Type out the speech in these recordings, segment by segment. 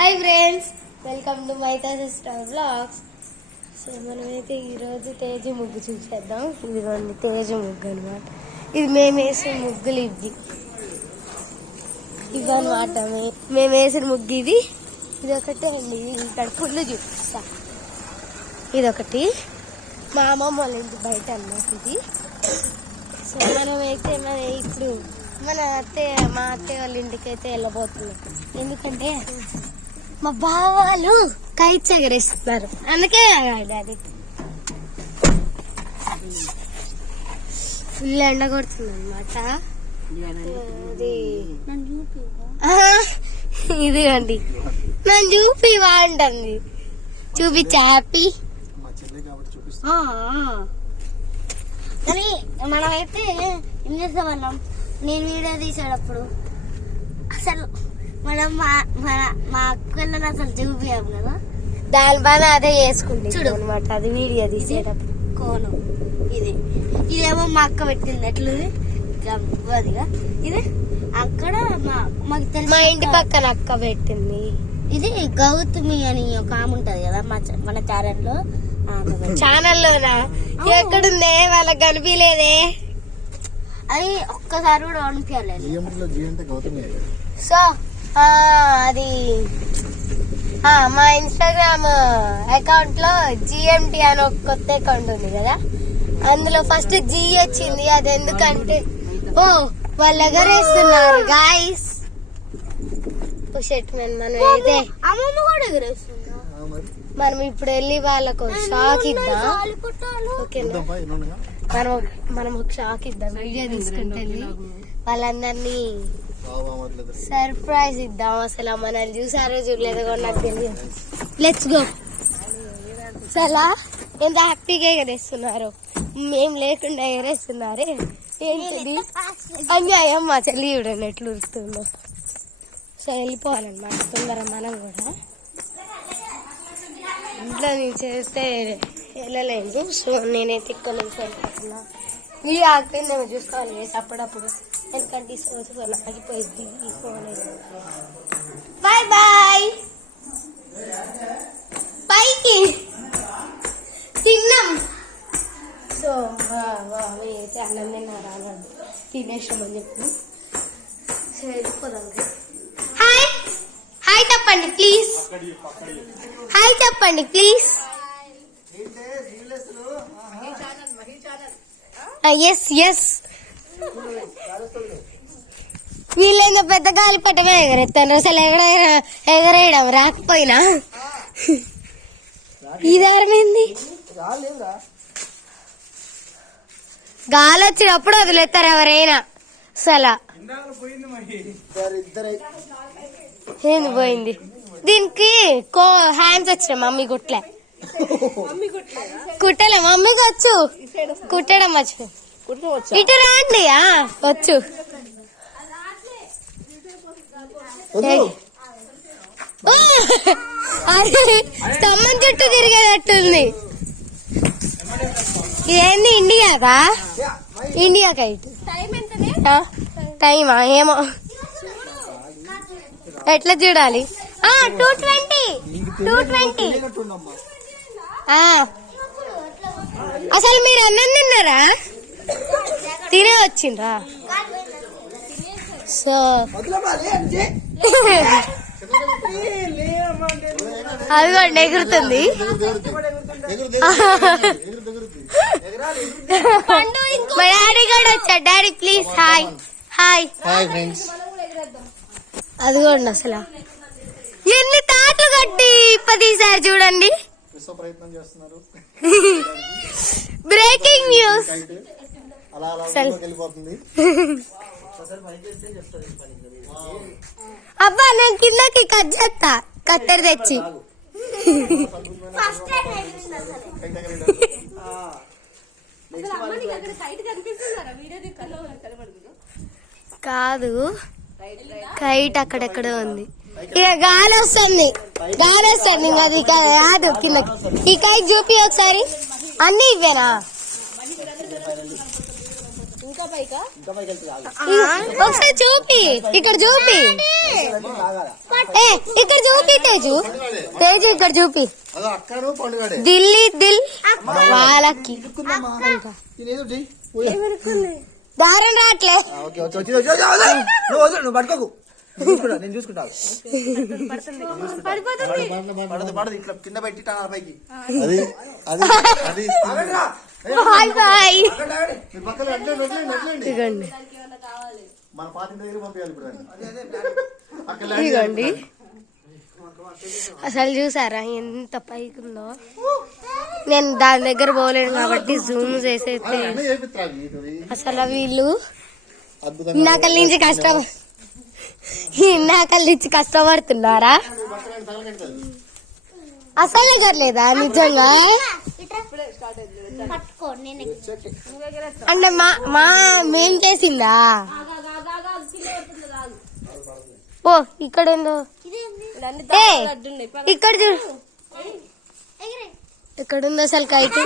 Hi friends, welcome to Maitha sister vlogs. So మనమైతే ఈరోజు తేజు ముగ్గు చూసేద్దాం. ఇదిగోండి తేజు ముగ్గు అనమాట. ఇది మేము వేసిన ముగ్గులు ఇవన్నమాట. మేము వేసిన ముగ్గు ఇది ఒకటే అండి. ఇక్కడ ఫుల్ చూపిస్తా. ఇదొకటి మా అమ్మమ్మ వాళ్ళ ఇంటి బయట అన్నమాట ఇది. సో మనమైతే ఇప్పుడు మా అత్తయ్య వాళ్ళ ఇంటికి అయితే వెళ్ళబోతున్నాం. ఎందుకంటే మా బావ వాళ్ళు కైట్స్ ఎగరేస్తున్నారు, అందుకే అది ఫుల్ ఎండ కొడుతుంది అనమాట. ఇది అండి నన్ను చూపి బాగుంటుంది. చూపించా హ్యాపీ. కానీ మనమైతే ఏం చేస్తామన్నాం, నేను వీడియో తీసేటప్పుడు అసలు మనం మా అక్కలను అసలు చూపించాము కదా, దాని పైన అదే చేసుకుంటే చూడు అనమాట. అది వీడియో తీసేటప్పుడు కోనం ఇదేమో మా అక్క పెట్టింది. ఎట్లుంది గబ్బదిగా. ఇది అక్కడ మాకు తెలిసి మా ఇంటి పక్కన అక్క పెట్టింది. ఇది గౌతమి అని ఒక ఆమె ఉంటది కదా మన ఛానల్లోనా. ఎక్కడుందే వాళ్ళకి కనిపించలేదే. అది ఒక్కసారి కూడా అనిపించలేదు. సో అది మా ఇన్స్టాగ్రామ్ అకౌంట్ లో జిఎంటి అని ఒక కొత్త అకౌంట్ ఉంది కదా, అందులో ఫస్ట్ జీ వచ్చింది. అది ఎందుకంటే వాళ్ళు ఎగరేస్తున్నారు గాయస్. మనం ఇదే అమ్మమ్మ కూడా ఎగరేస్తున్నారు. మనం ఇప్పుడు వెళ్ళి వాళ్ళకు షాక్ ఇద్దాం. ఓకేనా, మనం ఒక షాక్ ఇద్దాం. వీడియో తీసుకుంటే వాళ్ళందరినీ సర్ప్రైజ్ ఇద్దాం. అసలు మనల్ని చూసారో చూడలేదో కూడా నాకు తెలియదు. Let's go. అసలు ఎంత హ్యాపీగా ఎగరేస్తున్నారు, మేము లేకుండా ఎగరేస్తున్నారే. ఏంటిది అన్యాయం. మా చెల్లి చూడండి ఎట్లు ఉరుకుతుందో. సో వెళ్ళిపోవాలన్నమాట తొందర మనం కూడా. ఇంట్లో నుంచి చేస్తే వెళ్ళలేదు. సో నేనైతే ఇక్కడ నుంచి వెళ్ళిపోతున్నా. వీడియో ఆగిపోయి నేను చూసుకోవాలి వేసి అప్పుడప్పుడు, ఎందుకంటే ఈ ఫోన్ ఆగిపోయింది. ఈ ఫోన్ బాయ్ బాయ్. పైకి తిన్నాం. సో అయితే అన్నం తిన్నారా అన్నది తినేసామని చెప్పి. సో వెళ్ళిపోదాం. హాయ్ హాయ్ చెప్పండి ప్లీజ్. హాయ్ చెప్పండి ప్లీజ్. Yes yes. వీళ్ళు ఇంకా పెద్ద గాలిపటమే ఎగరేస్తారు. అసలు ఎగరేయడం రాకపోయినా ఇదేమైంది, గాలి వచ్చినప్పుడు వదిలేస్తారు ఎవరైనా. అసలు ఏంది పోయింది దీనికి హ్యాండ్స్ వచ్చినాయి. మమ్మీ కుట్టలే మమ్మీకి వచ్చు కుట్టడం. వచ్చు ఇటు రాండి. వచ్చు స్తంభం చుట్టూ తిరిగేటట్టుంది. ఇదేంది ఇండియాకా? ఇండియా కైట్ టైమా ఏమో ఎట్లా చూడాలి. 220 అసలు మీరు అన్నం తిన్నారా? తినే వచ్చిండ్రా. సో అదిగోండి ఎగురుతుంది. మా డాడీ కూడా వచ్చాడు. Daddy please hi. Hi friends. అదిగోండి అసలు ఎన్ని తాట్లు కట్టి తీసారు చూడండి. Breaking news. అబ్బా నేను కిందకి కట్ చేస్తా కత్తెర తెచ్చి. కాదు కైట్ అక్కడెక్కడో ఉంది. ఇక గాలి వస్తుంది అది కాదు కిందకి. ఈ కైట్ చూపి ఒకసారి. అన్ని ఇవేనా? ఒకసారి చూపి, ఇక్కడ చూపి, ఇక్కడ చూపి తేజు, తేజు ఇక్కడ చూపి. ఢిల్లీ దిల్ వాళ్ళకి దారం రాట్లే. నువ్వు పట్టుకోకు, నేను చూసుకుంటా. ఇట్లా కింద పెట్టి పైకి. Bye bye. ఇదిగోండి, అసలు చూసారా ఎంత పైకి ఉందో. నేను దాని దగ్గర పోలేను కాబట్టి జూమ్ చేసేస్తే అసలు వీళ్ళు ఇందాకల నుంచి కష్టపడుతున్నారా? అసలు ఎగరలేదా నిజంగా? అంటే మేం చేసిందా? ఓ ఇక్కడ ఏందో, ఇక్కడ చూడు ఎక్కడుంది అసలు. కైట్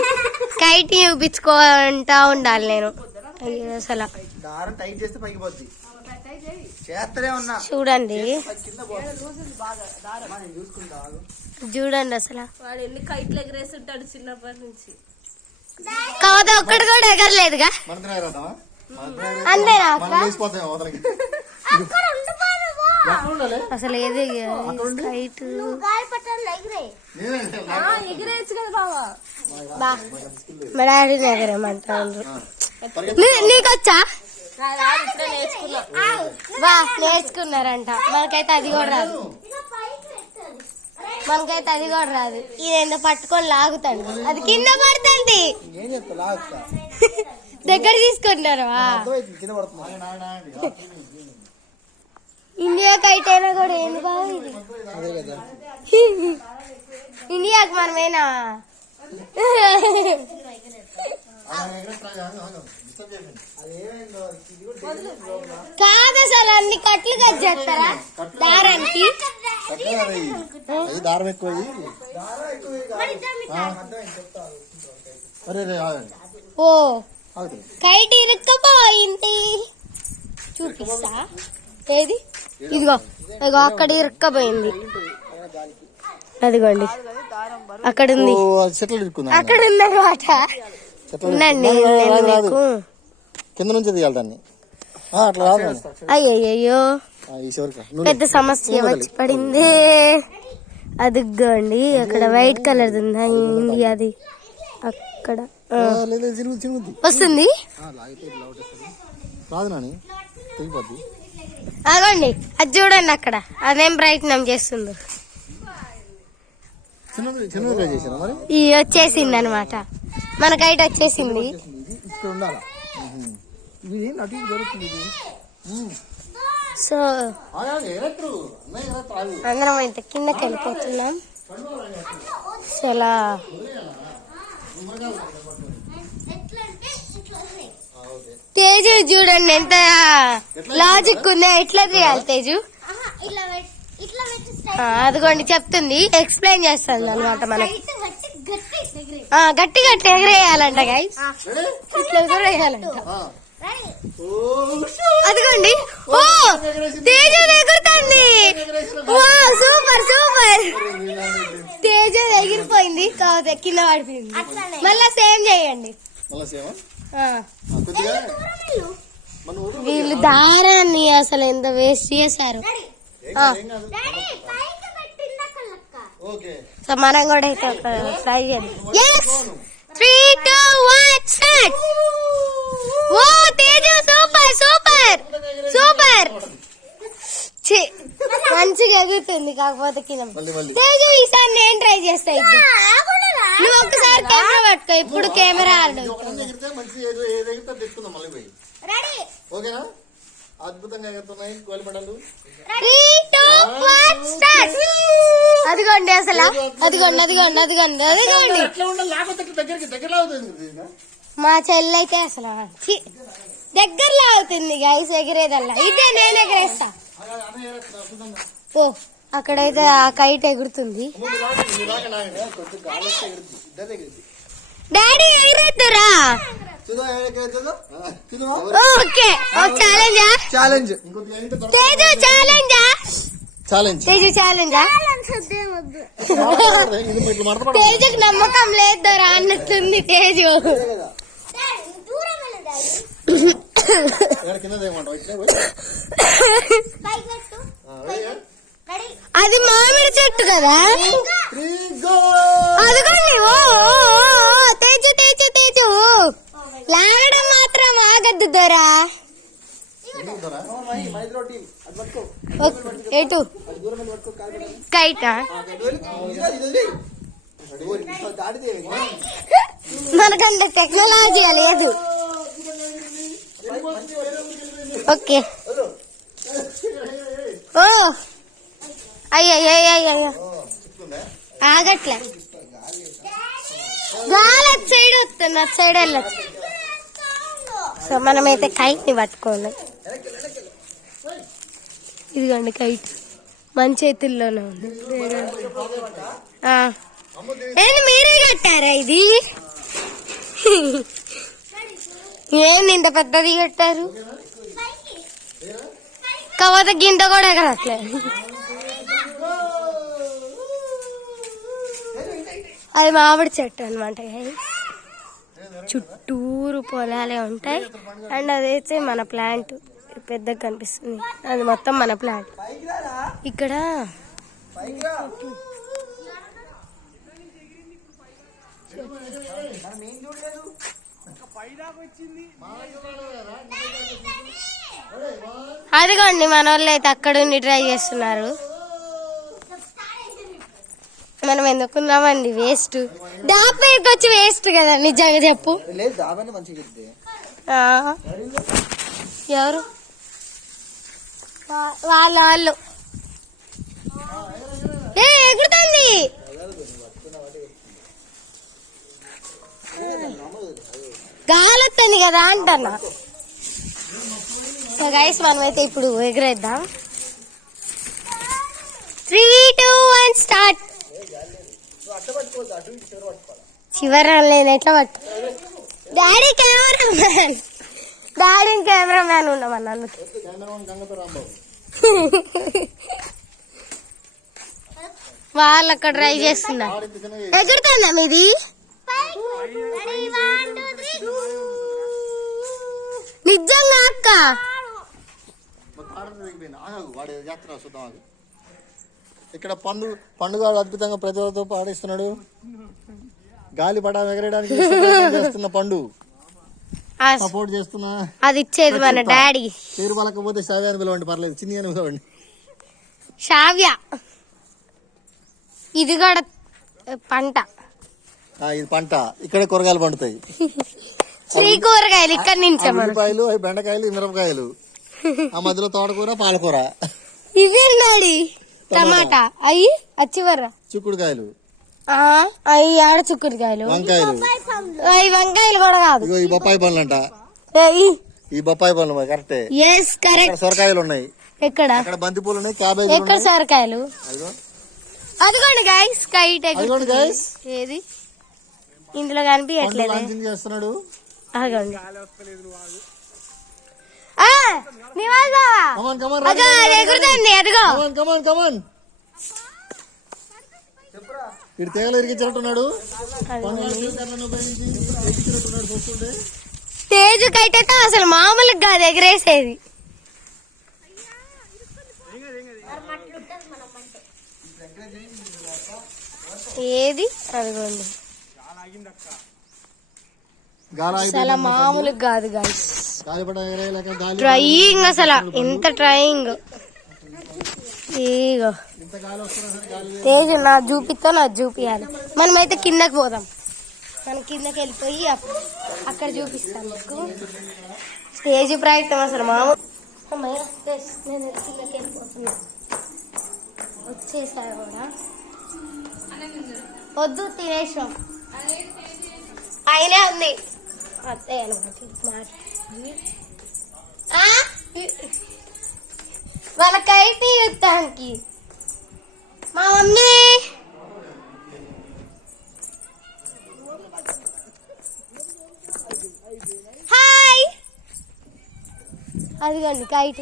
కైట్ చూపించుకుంటా ఉండాలి నేను అసలు. చూడండి చూడండి అసలు వాడు ఎన్ని కైట్లు ఎగరేస్తుంటాడు చిన్నప్పటి నుంచి. కాకపోతే ఒక్కటి కూడా ఎగరలేదుగా. అంతేనా అసలు ఏది కైట్ ఎగిరేయచ్చు కదా బావా. మా డాడీని ఎగరేమంటారు. నీకొచ్చా? బా నేర్చుకున్నారంట. మనకైతే అది కూడా రాదు, మనకైతే అది కూడా రాదు. ఇదేందో పట్టుకొని లాగుతాడు, అది కింద పడుతుంది. దగ్గర తీసుకుంటారు. ఇండియా కైట్ అయినా కూడా ఏంది బాబు ఇది? ఇండియాకి మనమేనా? కాదు అసలు అన్ని కట్లు కట్ చేస్తారా దారానికి? దారం ఎక్కువ. ఓ కైట్ ఇరుక్కపోయింది. చూపిస్తా ఏది? ఇదిగో ఇదిగో అక్కడ ఇరుక్కపోయింది. అదిగోండి అక్కడ ఉంది, అక్కడ ఉందన్నమాట. ఉండండి కింద నుంచి తీయాలి దాన్ని. అయ్యయ్యో పెద్ద సమస్య వచ్చి పడింది. అదిగోండి అక్కడ వైట్ కలర్ ఉందా ఇండియాది, అక్కడ వస్తుంది. అగోండి అది చూడండి అక్కడ, అదేం ప్రయత్నం చేస్తుందో. వచ్చేసింది అనమాట, మన కైట్ వచ్చేసింది. సో అందరం అయితే కిందకి వెళ్ళిపోతున్నాం. చాలా తేజు చూడండి ఎంత లాజిక్ ఉందో. ఎట్లా చేయాలి తేజు? అదిగోండి చెప్తుంది, ఎక్స్ప్లెయిన్ చేస్తుంది అనమాట మనకి. గట్టి గట్టి ఎగరేయాలంట గైస్, ఇట్లా ఎగరేయాలంట. అదిగోండి ఓ తేజు ఎగురుతుంది. Super super. తేజు ఎగిరిపోయింది, కాకపోతే కింద పడిపోయింది. మళ్ళా సేమ్ చేయండి. వీళ్ళు దారాన్ని అసలు ఎంత వేస్ట్ చేశారు. సో మనం కూడా అయితే ట్రై చేద్దాం. 3, 2, 1 స్టార్ట్. ఓ తేజు సూపర్ సూపర్ సూపర్. మంచిగా ఎగురుతుంది, కాకపోతే కింద. తేజు ఈసారి నేను ట్రై చేస్తా. నువ్వు ఒక్కసారి కెమెరా పట్టుకో, ఇప్పుడు కెమెరా అదిగోండి అసలు. అదిగోండి అదిగోండి అదిగోండి అదిగోండి. మా చెల్లి అయితే అసలు దగ్గరలో అవుతుంది గైస్ ఎగిరేదల్లా. ఇదే నేను ఎగిరేస్తా. ఓ అక్కడైతే ఆ కైట్ ఎగురుతుంది. డాడీ ఎగిరేద్దురా. ఓకే ఛాలెంజా ఛాలెంజ్ తేజు ఛాలెంజా ఛాలెంజ్ తేజు ఛాలెంజా తేజుకి నమ్మకం లేదు రా అన్నట్టుంది తేజు అది మామిడి చెట్టు కదా అదిగోండి ఓ తేజు తేజు తేజు లాగడం మాత్రం ఆగద్దు దొరా ఎటు కైటా మనకంత టెక్నాలజీ లేదు ఓకే ఓ అయ్యో ఆగట్లే గాలి అటు సైడ్ వస్తుంది అటు సైడ్ వెళ్ళచ్చు సో మనమైతే కైట్ ని పట్టుకోండి ఇదిగోండి కైట్ మన చేతుల్లోనే ఉంది ఏంది మీరే కట్టారా ఇది ఏంది ఇంత పెద్దది కట్టారు కాకపోతే గింత కూడా ఎగరట్లే అది మామిడి చెట్టు అనమాట చుట్టూరు పొలాలే ఉంటాయి అండ్ అదైతే మన ప్లాంట్ పెద్దగా కనిపిస్తుంది అది మొత్తం మన ప్లాంట్ ఇక్కడ అదిగోండి మన వాళ్ళు అయితే అక్కడ ఉండి ట్రై చేస్తున్నారు మనం ఎందుకున్నామండి వేస్ట్ డాబ్ మీదకి వచ్చి వేస్ట్ కదా నిజంగా చెప్పు ఎవరు వాళ్ళు ఎగురుతుంది గాలి వస్తుంది కదా అంటున్నా సో గైస్ మనమైతే ఇప్పుడు ఎగరేద్దాం 3, 2, 1 స్టార్ట్ చివరి నేను ఎట్లా పట్టు డాడీ కెమెరామ్యాన్ ఉన్నామని అందుకు వాళ్ళు అక్కడ ట్రై చేస్తున్నారు ఎగురుతుందా మీది నిజంగా అక్క ఇక్కడ పండుగ అద్భుతంగా ప్రజలతో పాడిస్తున్నాడు గాలి పడా ఎగరేయడానికి చేస్తున్న పండు సపోర్ట్ చేస్తున్నా అది ఇచ్చేది మన డాడీ పేరు పలకపోతే శ్రావ్య అని పిలవండి పర్లేదు చిన్ని అని పిలవండి శ్రావ్య ఇది కూడా పంట ఇది పంట ఇక్కడే కూరగాయలు పండుతాయి శ్రీ కూరగాయలు ఇక్కడ నుంచి ఉల్లిపాయలు అవి బెండకాయలు మిరపకాయలు ఆ మధ్యలో తోటకూర పాలకూర ఇవి డాడీ టమాటా అయ్యి అచ్చివర్రా చిక్కుడుకాయలు అవి ఆడ చిక్కుడుకాయలు వంకాయలు అవి వంకాయలు కూడా కాదు ఈ బొప్పాయి పనులు అంట ఈ బొప్పాయి పనులు కరెక్టే కరెక్ట్ సొరకాయలు ఉన్నాయి ఎక్కడ అక్కడ బంతి పూలు ఉన్నాయి క్యాబేజీ ఎక్కడ సొరకాయలు అదిగోండి గైస్ కైట్ ఏది ఇందులో కనిపించట్లేదు చేస్తున్నాడు అదిగోండి ఎగురుతుంది అదిగో ఇటు తేగలు ఇరిగించినట్టున్నాడు తేజు కైట్ అయితే అసలు మామూలుగా కాదు ఎగరేసేది ఏది అదిగోండి అసలు మామూలుగా కాదు గైస్ ట్రయింగ్ అసలు ఎంత ట్రయింగ్ ఇగో తేజు నా చూపిస్తా నాకు చూపియాలి మనమైతే కిందకి పోదాం మనం కిందకి వెళ్ళిపోయి అక్కడ చూపిస్తాను మీకు స్టేజ్ ప్రయత్నం అసలు మామూలు నేను కిందకి వెళ్ళిపోతున్నా వచ్చేసారు కూడా వద్దు తినేసాం అయినా ఉంది అదే వాళ్ళ కైట్ యుద్ధానికి మా మమ్మీ అదిగోండి కైట్,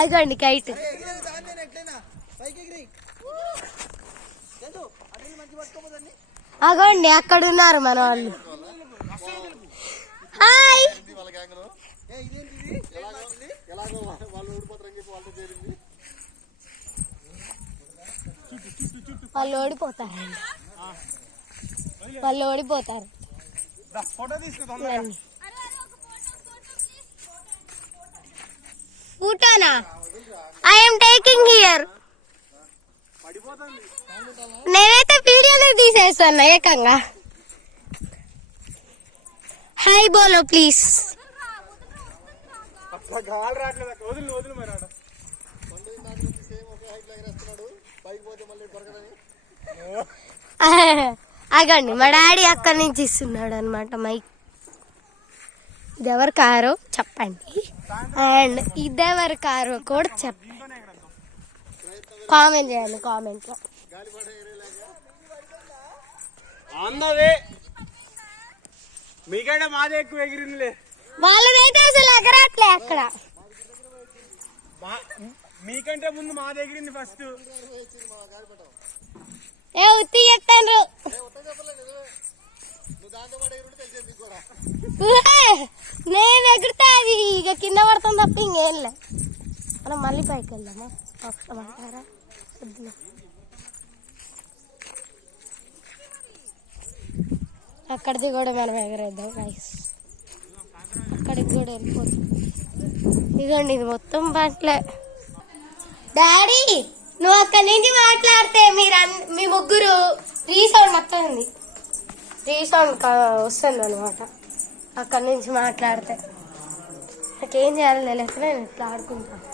అదిగోండి కైట్. అగోండి అక్కడ ఉన్నారు మన వాళ్ళు. హాయ్. వాళ్ళు ఓడిపోతారండి, వాళ్ళు ఓడిపోతారు. ఫోటోనా? I'm taking here. నేనైతే వీడియోలో తీసేస్తాను ఏకంగా. హాయ్ బోలో ప్లీజ్. ఆగండి, మా డాడీ అక్కడి నుంచి ఇస్తున్నాడు అనమాట మైక్. ఇదెవరి కారో చెప్పండి, అండ్ ఇదెవరి కారో కూడా చెప్పండి. కామెంట్ చేయండి కామెంట్ లో. మీకంటే మాదే ఎక్కువ ఎగిరిందిలే. వాళ్ళదైతే అసలు ఎగరట్లే అక్కడ. మీకంటే ముందు మాది ఎగిరింది ఫస్ట్. ఏ ఉత్తి చెప్తాను, నేను ఎగురుతా అది ఇక కింద పడుతుంది తప్ప ఇంకేం లే. మనం మళ్ళీ పైకి వెళ్దామా అంటారా? అక్కడిది కూడా మనం ఎగరేద్దాం గైస్. అక్కడికి కూడా వెళ్ళిపోతాం. ఇదండి ఇది మొత్తం పంటలే. డాడీ నువ్వు అక్కడి నుంచి మాట్లాడితే మీ ముగ్గురు రీసౌండ్ మొత్తం ఉంది, రీసౌండ్ వస్తుంది అనమాట. అక్కడి నుంచి మాట్లాడితే నాకేం చేయాలి తెలియక నేను ఇట్లా ఆడుకుంటాను.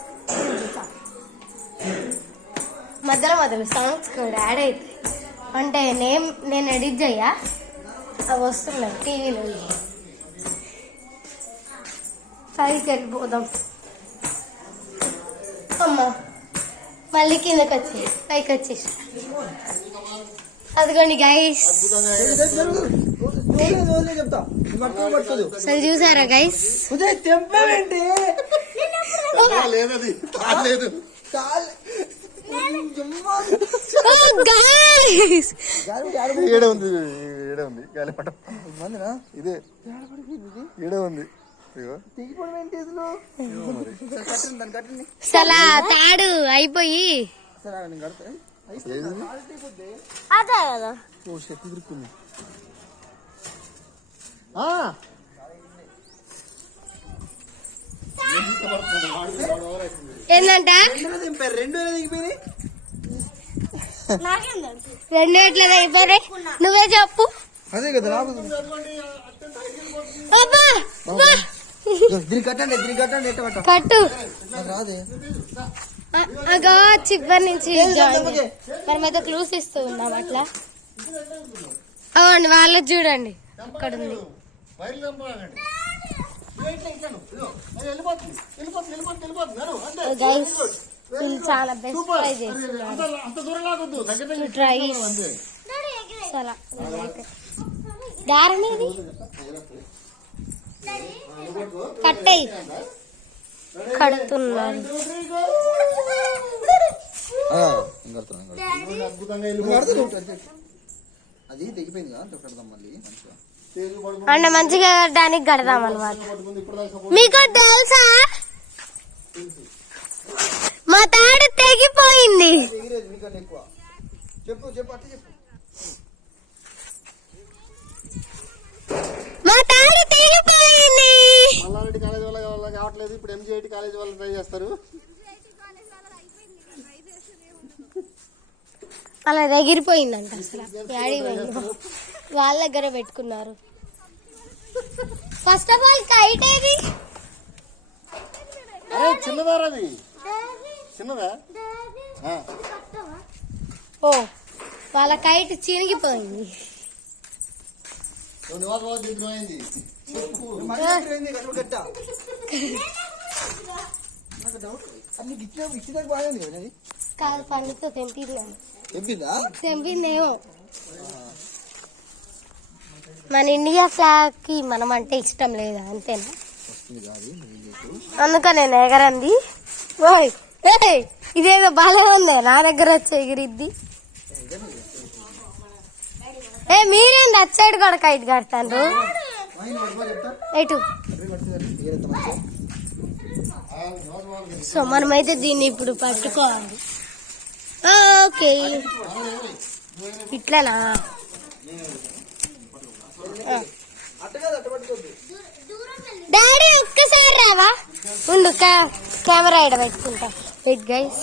మధ్యలో మధ్యలో సాంగ్స్ కూడా యాడ్ అవుతాయి. అంటే నేను ఎడిట్ చెయ్యా, అవి వస్తున్నాయి టీవీలో. పైకి వెళ్ళిపోదాం. అమ్మా మళ్ళీ కిందకి వచ్చి పైకి వచ్చేసి. అదిగోండి గైస్, సరే చూసారా గైస్? అసలు తాడు అయిపోయి అదే కదా. ఏంటంట 2 ఎట్లా అయిపోయి నువ్వే చెప్పు. అదే కదా కట్టు అగా చివరి నుంచి మనమైతే క్లూస్ ఇస్తూ ఉన్నాం అట్లా. అవునండి వాళ్ళకి చూడండి అక్కడ ఉంది. వీళ్ళు చాలా బెస్ట్ ట్రై చేస్తున్నారు. ట్రై చాలా దారనేది కట్టయి కడుతున్నారు. అంటే మంచిగా కట్టడానికి కడదాం అనమాట. మీకు తెలుసా మా తాడు తెగిపోయింది. మా తాడు తెగిపోయింది. మల్లారెడ్డి కాలేజ్ వల్ల కావట్లేదు, ఇప్పుడు MGIT కాలేజ్ వాళ్ళు ట్రై చేస్తారు. అలా ఎగిరిపోయిందంట. అసలు డాడీ వాళ్ళ దగ్గర పెట్టుకున్నారు. ఫస్ట్ ఆఫ్ ఆల్ కైట్ ఏది? చిన్నదారా అది? చిన్నదా? ఓ వాళ్ళ కైట్ చిరిగిపోయింది. కాదు పండుతో తెంపిందేమో. మన ఇండియా ఫ్లాగ్ కి మనం అంటే ఇష్టం లేదా అంతేనా? అందుకని నేను ఎగరంది. ఓయ్ ఏయ్, ఇదేదో బాగా ఉందే నా దగ్గర వచ్చి ఎగిరిద్ది. మీరేంది అటు సైడ్ కూడా కైట్ కడతాను ఎటు. సో మనమైతే దీన్ని ఇప్పుడు పట్టుకోవాలి. ఓకే ఇట్లానా? డాడీ ఒక్కసారి రావా? ఉండు కెమెరా ఇడ పెట్టుకుంటా. Wait guys,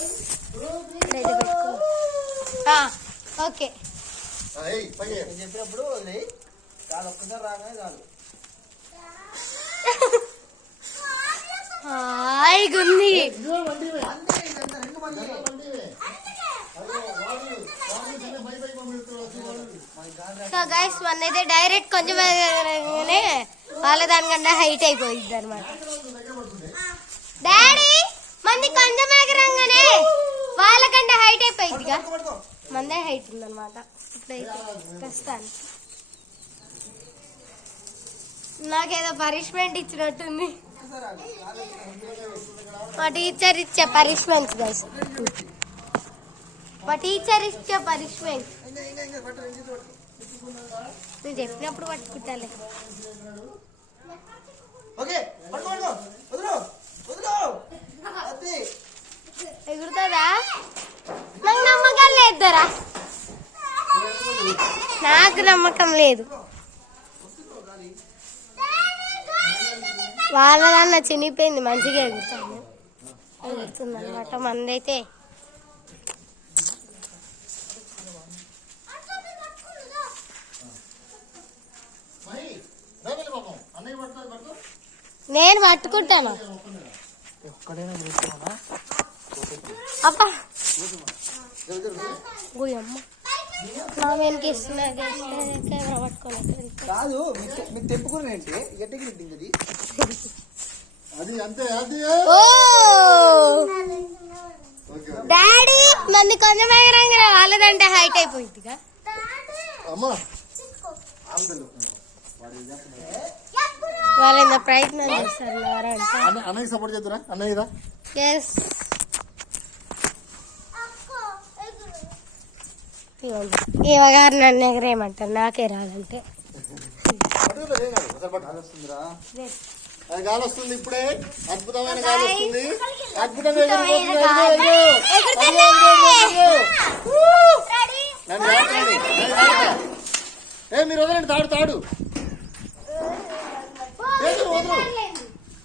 okay. చెప్పినప్పుడు ఒక్కసారి రాగానే చాలు. హాయ్ గుంది. సో గైస్ మనైతే డైరెక్ట్ కొంచెం వాళ్ళ దానికన్నా హైట్ అయిపోయింది అనమాట. డాడీ మంది కొంచెం ఎగరంగానే వాళ్ళకంటే హైట్ అయిపోయిందిగా, మందే హైట్ ఉందన్నమాట ఇప్పుడైతే ప్రస్తుతానికి. నాకేదో పనిష్మెంట్ ఇచ్చినట్టుంది మా టీచర్ ఇచ్చే పనిష్మెంట్స్ గైస్. మా టీచర్ ఇచ్చే పనిష్మెంట్ నేను చెప్పినప్పుడు పట్టుకుంటాలే. ఎగురుతుందా? నాకు నమ్మకం లేదురా, నాకు నమ్మకం లేదు. వాళ్ళ దాన్న చినిగిపోయింది, మంచిగా ఎగురుతుంది అనమాట. మందైతే నేను పట్టుకుంటాను. అబ్బా అమ్మ నా వెనక ఇస్తున్నా కెమెరా పట్టుకోలేదు కాదు, మీకు తెప్పుకునేంటి గట్టికి అది అంతే. అది డాడీ నన్ను కొంచెం ఎగరంగా వాళ్ళదంటే హైట్ అయిపోయిందిగా. వాళ్ళ ప్రయత్నం చేస్తారు అన్నయ్య సపోర్ట్ చేద్దురా. అన్నయ్య ఎస్ ఇవగారు నన్ను ఎగరేయమంటారు, నాకే రాదంటే. గాలి వస్తుంది ఇప్పుడే, అద్భుతమైన గాలి వస్తుంది. మీరు వదలండి, తాడు తాడు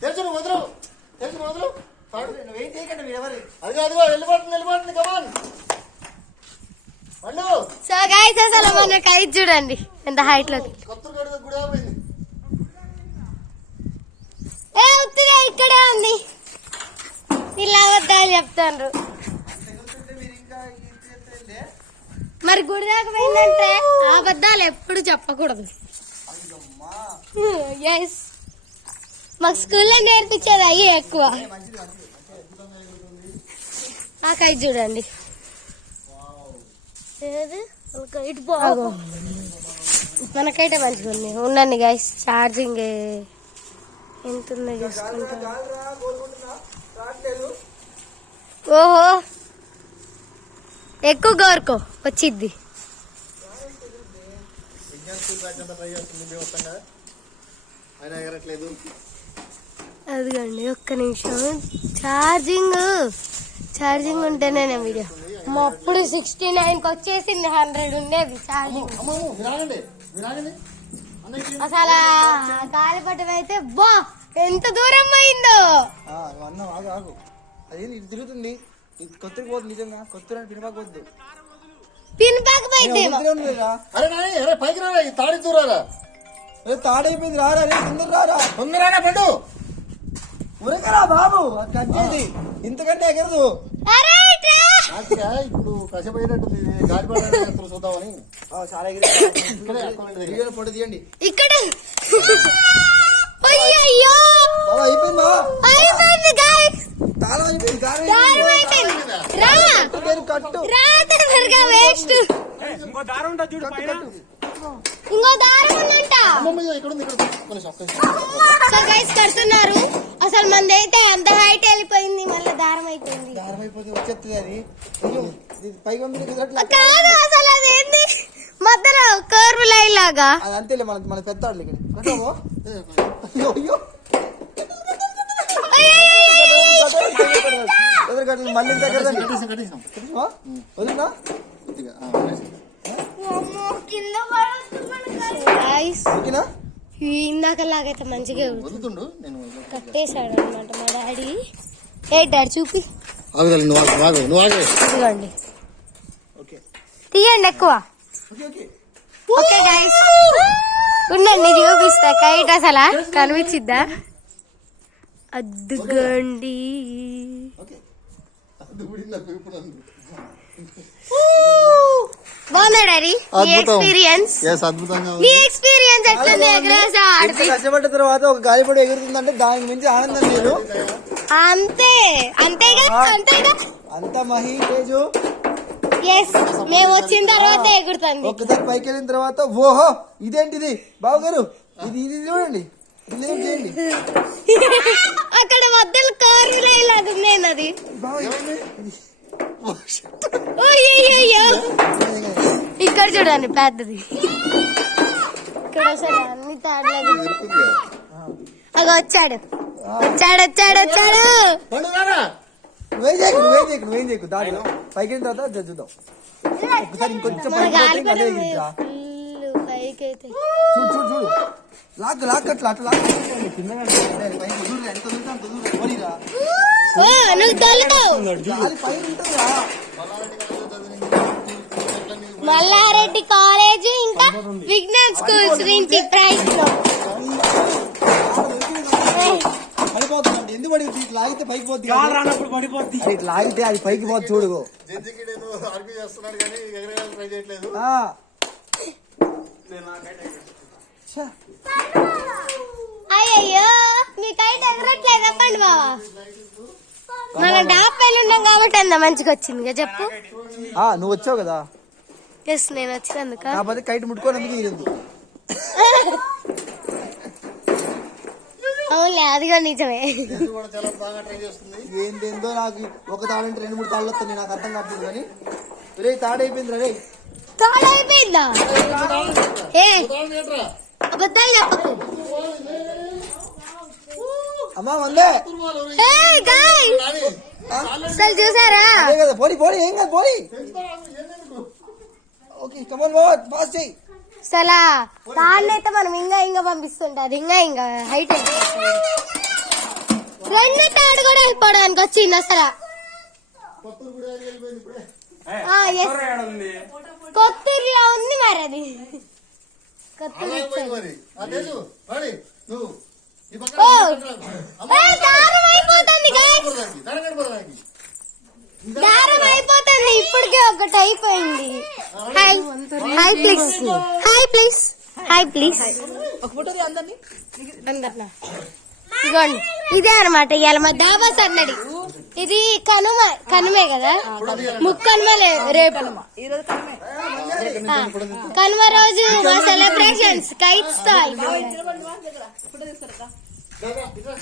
తెచ్చును వదరు వదరు తాడు. అదిగో అదిగో వెళ్ళిపోతుంది కమాన్. సో గైస్ అసలు మన కైట్ చూడండి ఎంత హైట్ లో. ఇక్కడే ఉంది, ఇలా వద్దాలు చెప్తాండ్రు. మరి గుడి దాకా పోయిందంటే అబద్ధాలు ఎప్పుడు చెప్పకూడదు. ఎస్ మాకు స్కూల్లో నేర్పించేది అయ్యి ఎక్కువ. ఆ కైట్ చూడండి, మనకైతే మంచిగా ఉంది. ఉండండి గైస్, ఛార్జింగ్ ఎంత ఉందో చూసుకుంటా. ఓహో ఎక్కువ కోరుకో వచ్చిద్ది. అదిగండి ఒక్క నిమిషం, ఛార్జింగ్ ఉంటేనే వీడియో. అప్పుడు 69కి వచ్చేసింది, 100 ఉండేది ఛార్జింగ్. అసలు గాలిపటం అయితే బా ఎంత దూరం పోయిందో. అది తిరుగుతుంది, కొత్తకి పోతుంది. నిజంగా కొత్త పినపాకొద్దు, పినపాక పోయింది. పైకి రా, తాడి దూరారా, తాడైపోయింది. రారా తొందరరా పండు, ఉరకరా బాబు. కట్టేది ఇంతకంటే ఎగరదు. ఇప్పుడు కసపోయినట్టుంది, గాలిపడ చూద్దామని చాలా ఫోటో తీయండి. ఇక్కడ ఇంకో దారం ఉంటుంది చూడు పైన. ఇంకో దారం ఉందంట. అమ్మమ్మ ఇక్కడ ఉంది, ఇక్కడ కొంచెం సో గైస్ కడుతున్నారు. అసలు మంది అయితే అంత హైట్ వెళ్ళిపోయింది, మళ్ళీ దారం అయిపోయింది. దారం అయిపోతే వచ్చేస్తుంది అది. అయ్యో ఇది పైకి పంపిణీ కుదరట్లా. కాదు అసలు అదేంటి మధ్యలో కర్వ్ లైన్ లాగా. అది అంతేలే, మన పెద్దాడులు ఇక్కడ కట్టాము. అయ్యో అయ్యో మళ్ళీ వదిలినా ఇందాక లాగైతే మంచిగా వదులుతుండు. నేను కట్టేశాడు అనమాట మా డాడీ. ఏ డాడీ చూపి ఇదిగోండి, తీయండి ఎక్కువ. ఓకే గైస్ ఉండండి చూపిస్తా. కైట్ అసలు కనిపించిద్దా? అద్దుగండి. బాగుందా డాడీ నీ ఎక్స్పీరియన్స్? నీ ఎక్స్పీరియన్స్ ఎట్లుంది? కష్టపడ్డ తర్వాత ఒక గాలిపడి ఎగురుతుందంటే దానికి మించి ఆనందం లేదు. అంతే అంతేగా అంతేగా అంత మహి తేజు. ఎస్ మేము వచ్చిన తర్వాత ఎగురుతుంది. ఒక్కసారి పైకి వెళ్ళిన తర్వాత ఓహో ఇదేంటిది బాబు గారు, ఇది ఇది చూడండి, ఇది చేయండి. అక్కడ మధ్యలో కారు లాగా ఉంది అది. ఇక్కడ చూడండి పెద్దది. ఇక్కడ అసలు అన్ని తాడలేదు. అగ వచ్చాడు వచ్చాడు వచ్చాడు వచ్చాడు. నువ్వేం చేయకు దాడిలో పైకి వెళ్ళిన తర్వాత చూద్దాం. ఒకసారి ఇంకొంచెం పైకి అయితే చూడు చూడు చూడు, లాక్ లాక్ అట్లా అట్లా లాక్ కింద నువ్వు తొలుతావు. మల్లారెడ్డి కాలేజ్ ఇంకా విజ్ఞాన్ స్కూల్స్ నుంచి ప్రైజ్ పడిపోతుంది. ఎందుకు పడి లాగితే పైకి పోతుంది, ఇట్లా లాగితే అది పైకి పోతుంది. చూడు అయ్యయ్యో మీకైతే ఎగరట్లేదు చెప్పండి బావా. మన డాబ్ పైన ఉన్నాం కాబట్టి అంత మంచిగా వచ్చింది చెప్పు. నువ్వు వచ్చావు కదా. ఎస్ నేను వచ్చినందుక. కాకపోతే కైట్ ముట్టుకోనందుకు ఇది. అవునులే అది కూడా నిజమే. ఏంటేందో నాకు ఒక తాడంటే 2-3 తాళ్ళు వస్తాయి, నాకు అర్థం కాదు. కానీ రే తాడైపోయింది రే. తాడైపోయిందా? ఏ అబద్ధాలు చెప్పకు. అమ్మా వందే అసలు చూసారా? కదా పోనీ పోనీ ఏం కాదు పోనీ. ఓకే కమాన్ ఫాస్ట్ చెయ్యి. అసలు దాన్ని అయితే మనం ఇంకా పంపిస్తుంటది, ఇంకా హైట్ అయిపోతుంది. 2 తాడు కూడా వెళ్ళిపోవడానికి వచ్చింది అసలు. కొత్తూరులో ఉంది మరి అది. దారం అయిపోతుంది దారం అయిపోతుంది. ఇప్పటికే ఒకటి అయిపోయింది. Hi hi please hi please hi please అందరినా. ఇదిగోండి ఇదే అనమాట ఇవాళ మా దాబా సందడి. ఇది కనుమే కదా, ముక్కనుమలే రేపు కనుమ రోజు మా సెలబ్రేషన్స్ కైట్స్ తో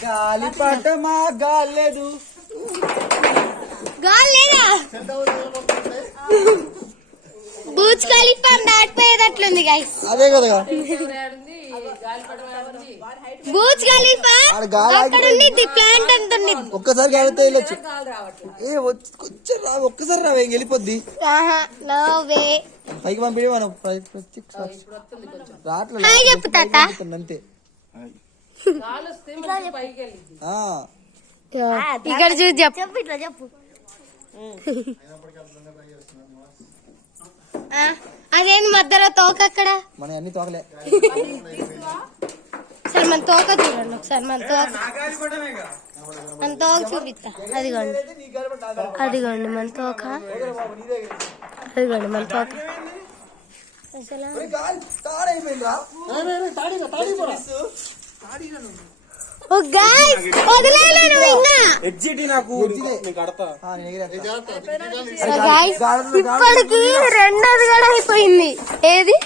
గాలిపటమా గాలేదు గాలేదా బూచ్ ఖలీఫా దాటిపోయేటట్లుంది గైస్. అదే కదా బూచ్ ఖలీఫా అక్కడ ఉంది, ప్లాంట్ అంత ఉంది. ఒక్కసారి గాలితో వెళ్ళొచ్చు. కొంచెం రా, ఒక్కసారి రా వెళ్ళిపోద్ది. No way. పైకి పంపిణీ మనం రాట్లేదు. హాయ్ చెప్పు తాత. అంతే ఇక్కడ చూసి చెప్పు ఇట్లా చెప్పు. అదేంది మధ్యలో తోక అక్కడ? మన అన్ని తోకలే. సరే మన తోక చూడండి ఒకసారి. మన తోక చూపిస్తా. అదిగోండి అదిగోండి మన తోక, అదిగోండి మన తోక. అసలు ఓ గాయ్స్ వదిలేను ఇంకా ఎగ్జిట్ నాకు నీకు అడతా సో గాయ్స్ ఇప్పటికి రెండోది కూడా అయిపోయింది. ఏది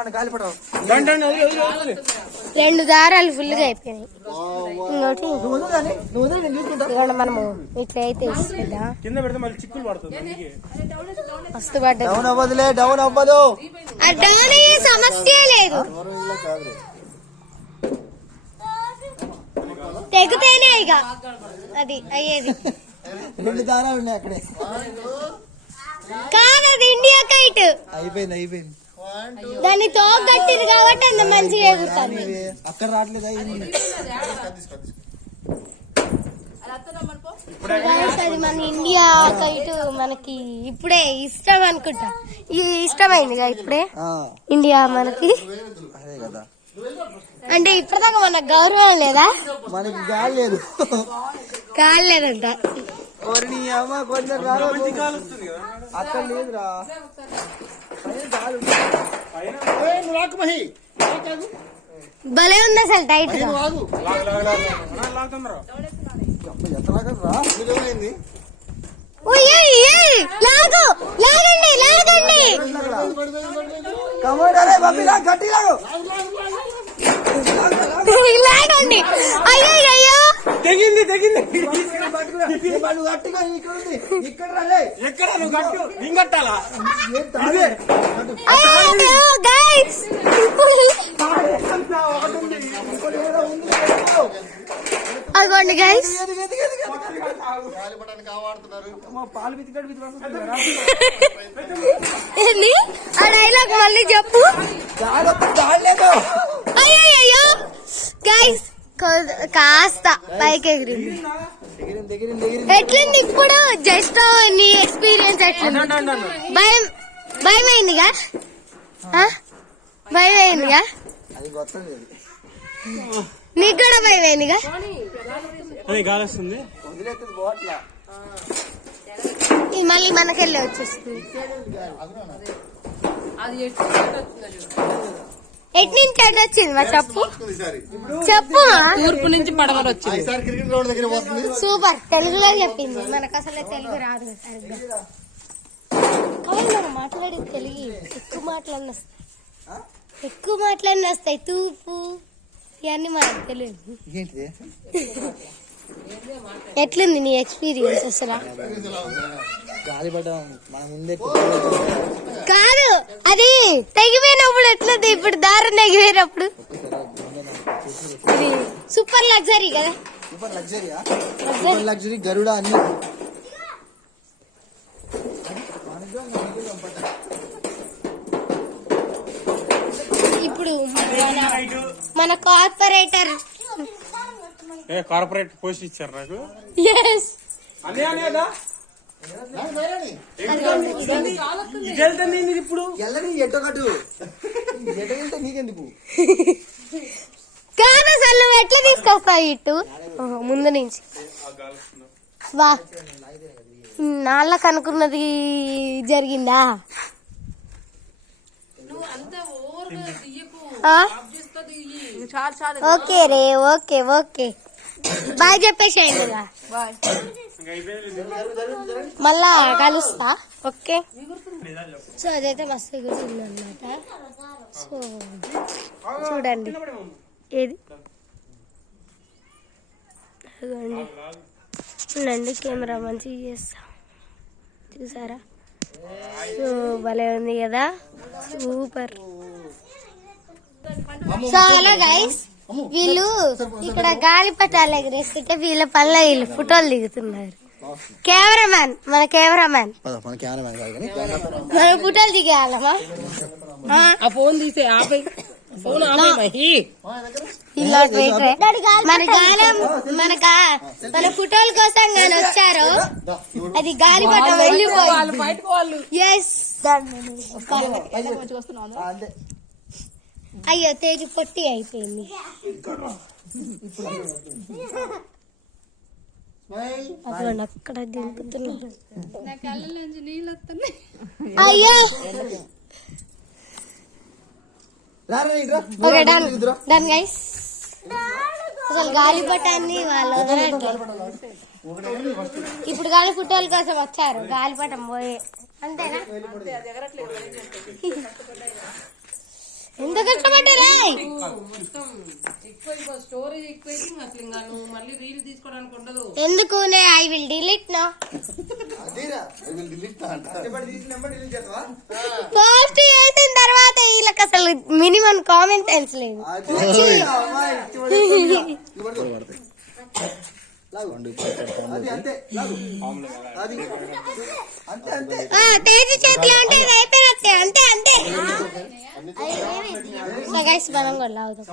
మన గాలి పడవ 2 దారాలు ఫుల్ గా అయిపోయినాయి. ఇంకోటి ఇదిగోండి మనము ఇట్లా అయితే ఇస్తుందా కింద పెడితే మళ్ళీ చిక్కులు పడుతుంది అందుకే. మస్తు పడ్డది. డౌన్ అవ్వదులే, డౌన్ అవ్వదు. ఆ డౌన్ అయ్యే సమస్య లేదు, తెగితేనే ఇక అది అయ్యేది. 2 దారాలు ఉన్నాయి అక్కడే. కాదు అది ఇండియా కైట్. అయిపోయింది. దాన్ని తోగట్టింది కాబట్టి అంత మంచిగా ఎగురుతాను. అక్కడ రావట్లేదు. అది మన ఇండియా కైట్ మనకి ఇప్పుడే ఇష్టం అనుకుంటా. ఇది ఇష్టమైందిగా ఇప్పుడే ఇండియా మనకి. అదే కదా, అంటే ఇప్పటిదాకా మనకు గౌరవం లేదా? మనకి గాలి లేదు. గాలి లేదంట. కొంచెం అక్కడ లేదురా. భలే ఉంది అసలు టైట్ గా. లాగండి లాగండి. అయ్యో తెగింది ఎక్కడ ఇంకట్టాలా గైస్ అదిగోండి గైస్. ఏంది ఆ డైలాగ్ మళ్ళీ చెప్పు. అయ్యో గైస్ కాస్త పైకి ఎగిరింది. ఎట్లుంది ఇప్పుడు? జస్ట్ నీ ఎక్స్పీరియన్స్ ఎట్లుంది? భయమైందిగా? భయమైందిగా? నీకు కూడా భయమైందిగా? గాలి వస్తుంది మళ్ళీ మనకెళ్ళి వచ్చేస్తుంది. ఎట్ నుంచి ఎట్ వచ్చింది మా చెప్పు తూర్పు నుంచి పడమర వచ్చింది. సూపర్. తెలుగులో చెప్పింది, మనకు అసలు తెలుగు రాదు సరిగ్గా. కానీ మనం మాట్లాడేది తెలుగు. ఎక్కువ మాట్లాడిన వస్తాయి. తూపు ఇవన్నీ మనకు తెలియదు. ఎట్లుంది నీ ఎక్స్పీరియన్స్ అసలు? కాదు అది తెగిపోయినప్పుడు ఎట్లుంది? ఇప్పుడు దారం తెగిపోయినప్పుడు ఇది సూపర్ లగ్జరీ కదా. సూపర్ లగ్జరీ గరుడ అన్ని. ఇప్పుడు మన కార్పొరేటర్ కార్పొరేట్ పోస్ట్ ఇచ్చారు నాకు. ఇప్పుడు నీకెందుకు కాదు అసలు నువ్వు ఎట్లా తీసుకొస్తావు ఇటు ముందు నుంచి? వా నాళ్ళకు అనుకున్నది జరిగిందా? ఓకే రే, ఓకే బాయ్ చెప్పేసేయండి. మళ్ళా కలుస్తా. ఓకే. సో అదైతే మస్తు గుర్తుంది అనమాట. సో చూడండి ఏది చూడండి, కెమెరా మంచిగా చేస్తా. చూసారా? సో భలే ఉంది కదా, సూపర్. సో అలా గైస్ వీళ్ళు ఇక్కడ గాలిపటాలు ఎగరేస్తుంటే వీళ్ళ పనుల వీళ్ళు ఫోటోలు దిగుతున్నారు. మన కెమెరామ్యాన్ మన ఫోటోలు దిగేయాలమ్మా. ఫోన్ తీసే మన ఫోటోల కోసం కానీ వచ్చారు. అది గాలిపటం వెళ్ళిపోయి. అయ్యో తేజు పొట్టి అయిపోయింది. అక్కడ దింపుతున్నారు. అయ్యో ఓకే డన్ గైస్. అసలు గాలిపటాన్ని వాళ్ళు వదలట్లేదు. ఇప్పుడు గాలి ఫుట్బాల్ కోసం వచ్చారు, గాలిపటం పోయే అంతేనా? ఎంత కష్టపడ్డారా? స్టోరేజ్ ఎక్కువ అసలు ఇంకా నువ్వు మళ్ళీ రీల్ తీసుకోవడానికి ఉండదు. ఎందుకు ఐ విల్ డిలీట్ నా పోస్ట్ చేసిన తర్వాత వీళ్ళకి అసలు మినిమం కామెంట్ సెన్స్ లేదు. తేజీ చేతిలో ఉంటే అయిపోయినట్టే. అంతే అంతే. గైస్ మనం కూడా లాగుదాం.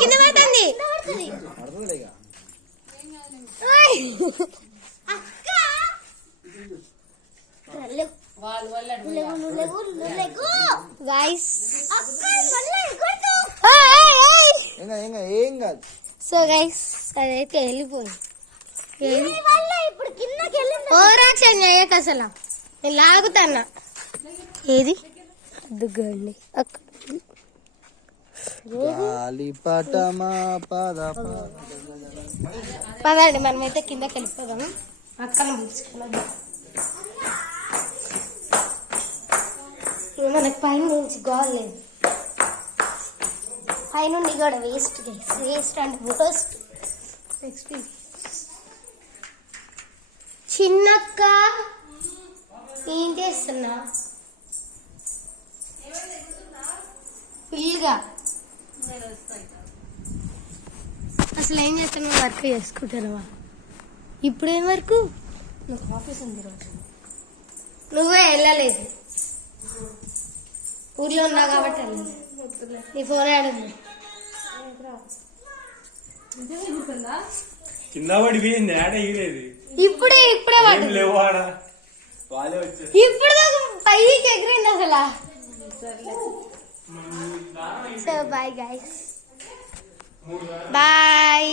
కింద పడుతుంది. సో గైస్ అదైతే వెళ్ళిపోయింది. ఓరాక్షన్ చేయక అసలు నేను లాగుతాన్నా. ఏది అద్దుగండి అక్కడ పదండి మనమైతే కిందకి వెళ్ళిపోదాము. అక్కడ మనకి పైన నుంచి గోలేదు, పైనుండి కూడా waste waste and worst experience. చిన్నక్క ఏం చేస్తున్నా? ఫుల్గా అసలు ఏం చేస్తున్నా? వర్క్ చేసుకుంటానవా? ఇప్పుడేం వర్క్? నాకు ఆఫీస్ ఉంది రోజు. నువ్వే వెళ్ళలేదు, ఊర్లో ఉన్నావు కాబట్టి వెళ్ళలేదు. నీ ఫోన్ ఆడింది. కింద పడిపోయింది. ఆడ ఇవ్వలేదు. ఇప్పుడే లేవు ఆడ వాళ్ళే వచ్చారు. ఇప్పుడు పైకి ఎగిరింది అసలు. So bye guys, bye.